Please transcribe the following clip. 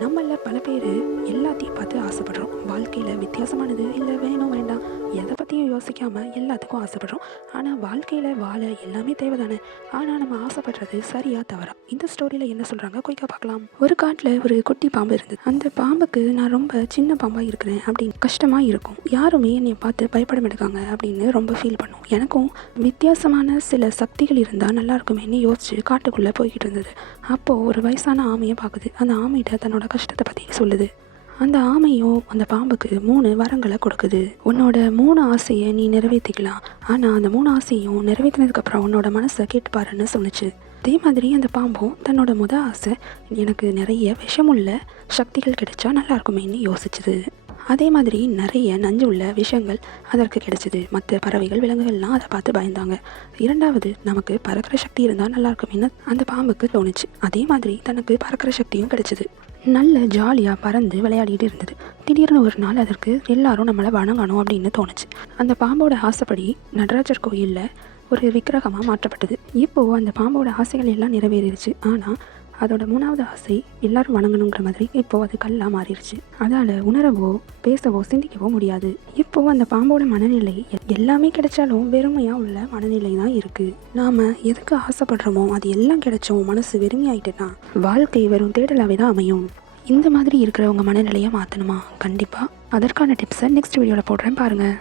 நம்மள பல பேர் எல்லாத்தையும் பார்த்து ஆசைப்படுறோம். வாழ்க்கையில் வித்தியாசமானது இல்லை வேணும் வேண்டாம் எதை பற்றியும் யோசிக்காமல் எல்லாத்துக்கும் ஆசைப்படுறோம். ஆனால் வாழ்க்கையில் வாழ எல்லாமே தேவைதானே. ஆனால் நம்ம ஆசைப்படுறது சரியா தவறா? இந்த ஸ்டோரியில் என்ன சொல்கிறாங்க குயிக்காக பார்க்கலாம். ஒரு காட்டில் ஒரு குட்டி பாம்பு இருந்தது. அந்த பாம்புக்கு நான் ரொம்ப சின்ன பாம்பாக இருக்கிறேன் அப்படின்னு கஷ்டமாக இருக்கும். யாருமே என்னை பார்த்து பயப்பட மாட்டாங்க அப்படின்னு ரொம்ப ஃபீல் பண்ணும். எனக்கும் வித்தியாசமான சில சக்திகள் இருந்தால் நல்லா இருக்குமேன்னு யோசிச்சு காட்டுக்குள்ளே போய்கிட்டு இருந்தது. அப்போது ஒரு வயசான ஆமையை பார்க்குது. அந்த ஆமையிட்ட தன்னோட கஷ்டத்தை பற்றி சொல்லுது. அந்த ஆமையும் அந்த பாம்புக்கு 3 வரங்களை கொடுக்குது. உன்னோட 3 ஆசையை நீ நிறைவேற்றிக்கலாம், ஆனால் அந்த 3 ஆசையும் நிறைவேற்றினதுக்கப்புறம் உன்னோட மனசை கேட்டுப்பாருன்னு சொன்னிச்சு. அதே மாதிரி அந்த பாம்பும் தன்னோட ஆசை எனக்கு நிறைய விஷமுள்ள சக்திகள் கிடைச்சா நல்லா இருக்குமேன்னு யோசிச்சுது. அதே மாதிரி நிறைய நஞ்சு உள்ள விஷயங்கள் அதற்கு கிடைச்சிது. மற்ற பறவைகள் விலங்குகள்லாம் அதை பார்த்து பயந்தாங்க. 2வது நமக்கு பறக்கிற சக்தி இருந்தால் நல்லா இருக்குமேன்னு அந்த பாம்புக்கு தோணுச்சு. அதே மாதிரி தனக்கு பறக்கிற சக்தியும் கிடைச்சிது. நல்ல ஜாலியாக பறந்து விளையாடிட்டு இருந்தது. திடீர்னு ஒரு நாள் அதற்கு எல்லாரும் நம்மளை வணங்கணும் அப்படின்னு தோணுச்சு. அந்த பாம்போட ஆசைப்படி நடராஜர் கோயிலில் ஒரு விக்கிரகமாக மாற்றப்பட்டது. இப்போது அந்த பாம்போட ஆசைகள் எல்லாம் நிறைவேறிடுச்சு. ஆனால் அதோட 3வது ஆசை எல்லாரும் வணங்கணுங்கிற மாதிரி இப்போது அது கல்லாக மாறிடுச்சு. அதால் உணரவோ பேசவோ சிந்திக்கவோ முடியாது. இப்போது அந்த பாம்போட மனநிலை எல்லாமே கிடைச்சாலும் வெறுமையாக உள்ள மனநிலை தான் இருக்குது. நாம் எதுக்கு ஆசைப்படுறோமோ அது எல்லாம் கிடைச்சோம் மனசு வெறுமையாயிட்டுனா வாழ்க்கை வெறும் தேடலாகவே தான் அமையும். இந்த மாதிரி இருக்கிறவங்க மனநிலையை மாற்றணுமா? கண்டிப்பாக அதற்கான டிப்ஸை நெக்ஸ்ட் வீடியோவில் போடுறேன் பாருங்கள்.